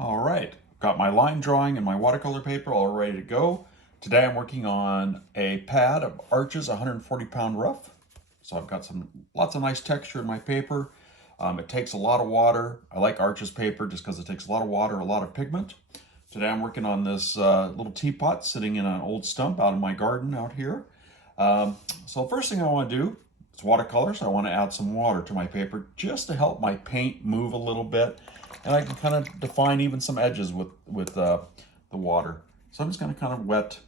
All right, got my line drawing and my watercolor paper all ready to go. Today I'm working on a pad of Arches 140-pound rough. So I've got lots of nice texture in my paper. It takes a lot of water. I like Arches paper just because it takes a lot of water, a lot of pigment. Today I'm working on this little teapot sitting in an old stump out in my garden out here. So the first thing I want to do is watercolors. I want to add some water to my paper just to help my paint move a little bit. And I can kind of define even some edges with the water. So I'm just going to kind of wet,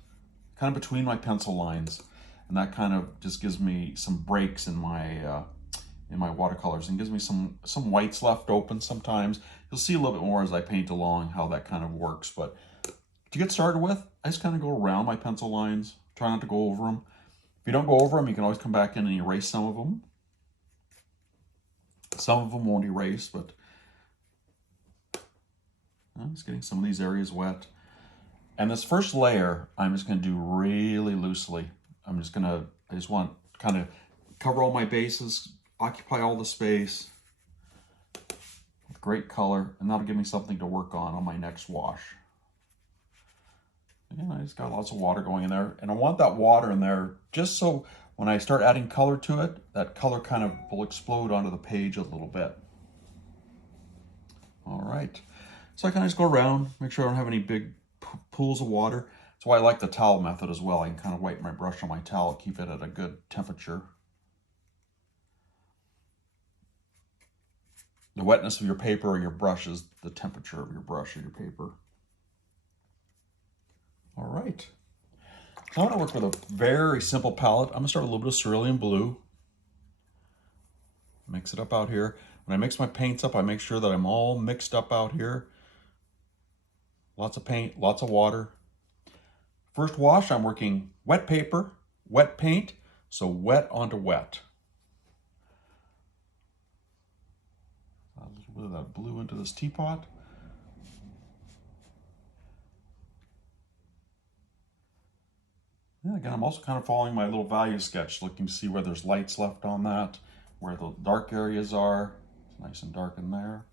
kind of between my pencil lines. And that kind of just gives me some breaks in my watercolors and gives me some whites left open sometimes. You'll see a little bit more as I paint along how that kind of works. But to get started with, I just kind of go around my pencil lines, try not to go over them. If you don't go over them, you can always come back in and erase some of them. Some of them won't erase, but I'm just getting some of these areas wet. And this first layer, I'm just going to do really loosely. I just want to kind of cover all my bases, occupy all the space with great color, and that'll give me something to work on my next wash. Again, I just got lots of water going in there, and I want that water in there just so when I start adding color to it, that color kind of will explode onto the page a little bit. All right. So I kind of just go around, make sure I don't have any big pools of water. That's why I like the towel method as well. I can kind of wipe my brush on my towel, keep it at a good temperature. The wetness of your paper or your brush is the temperature of your brush or your paper. All right. So I want to work with a very simple palette. I'm going to start with a little bit of cerulean blue. Mix it up out here. When I mix my paints up, I make sure that I'm all mixed up out here. Lots of paint, lots of water. First wash, I'm working wet paper, wet paint, so wet onto wet. A little bit of that blue into this teapot. And again, I'm also kind of following my little value sketch, looking to see where there's lights left on that, where the dark areas are. It's nice and dark in there.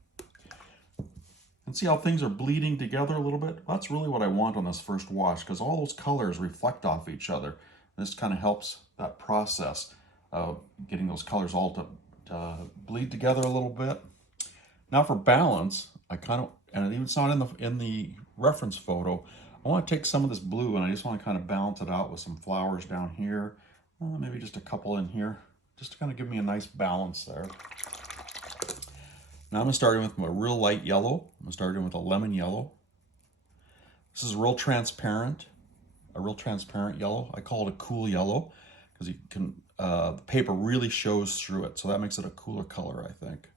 And see how things are bleeding together a little bit? That's really what I want on this first wash, because all those colors reflect off each other. This kind of helps that process of getting those colors all to bleed together a little bit. Now for balance, and it even saw it in the reference photo, I want to take some of this blue and I just want to kind of balance it out with some flowers down here, maybe just a couple in here, just to kind of give me a nice balance there. Now I'm starting with a real light yellow. I'm starting with a lemon yellow. This is a real transparent yellow. I call it a cool yellow because the paper really shows through it. So that makes it a cooler color, I think.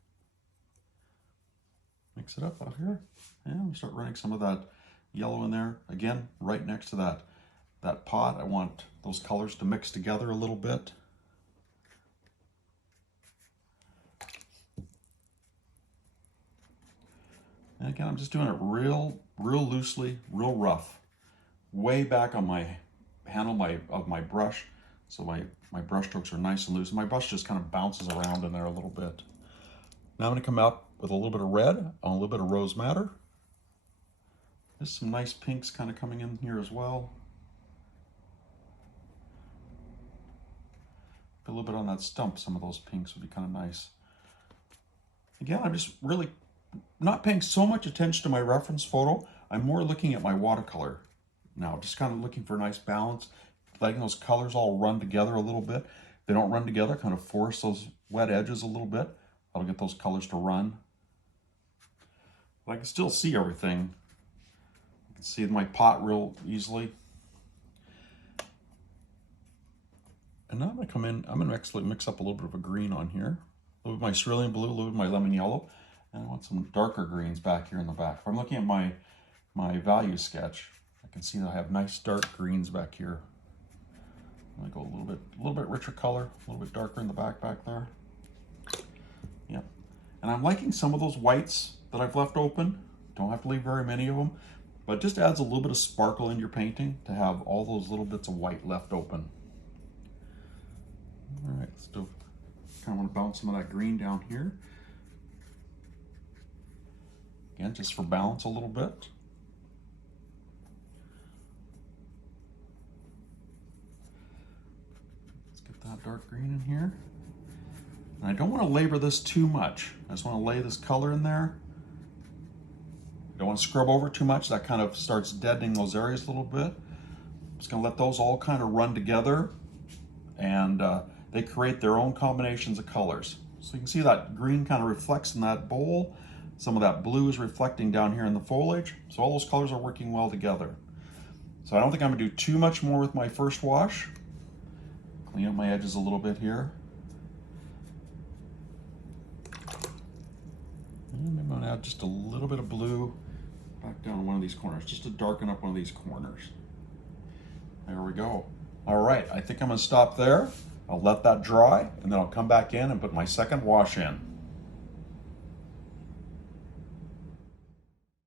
Mix it up out here. And we start running some of that yellow in there. Again, right next to that pot. I want those colors to mix together a little bit. And again, I'm just doing it real loosely, real rough. Way back on my handle of my brush. So my brush strokes are nice and loose. And my brush just kind of bounces around in there a little bit. Now I'm going to come up with a little bit of red on a little bit of rose madder. There's some nice pinks kind of coming in here as well. A little bit on that stump, some of those pinks would be kind of nice. Again, I'm just really not paying so much attention to my reference photo. I'm more looking at my watercolor now, just kind of looking for a nice balance, letting those colors all run together a little bit. If they don't run together, kind of force those wet edges a little bit. That'll get those colors to run. But I can still see everything. I can see my pot real easily. And now I'm going to come in, I'm going to actually mix up a little bit of a green on here. A little bit of my cerulean blue, a little bit of my lemon yellow. And I want some darker greens back here in the back. If I'm looking at my value sketch, I can see that I have nice dark greens back here. I'm going to go a little bit richer color, a little bit darker in the back there. Yep. And I'm liking some of those whites that I've left open. Don't have to leave very many of them, but it just adds a little bit of sparkle in your painting to have all those little bits of white left open. All right, let's do, kind of want to bounce some of that green down here. Again, just for balance a little bit. Let's get that dark green in here. And I don't want to labor this too much. I just want to lay this color in there. Don't want to scrub over too much. That kind of starts deadening those areas a little bit. Just going to let those all kind of run together, and they create their own combinations of colors. So you can see that green kind of reflects in that bowl. Some of that blue is reflecting down here in the foliage. So all those colors are working well together. So I don't think I'm going to do too much more with my first wash. Clean up my edges a little bit here. And I'm going to add just a little bit of blue back down one of these corners, just to darken up one of these corners. There we go. All right, I think I'm going to stop there. I'll let that dry, and then I'll come back in and put my second wash in.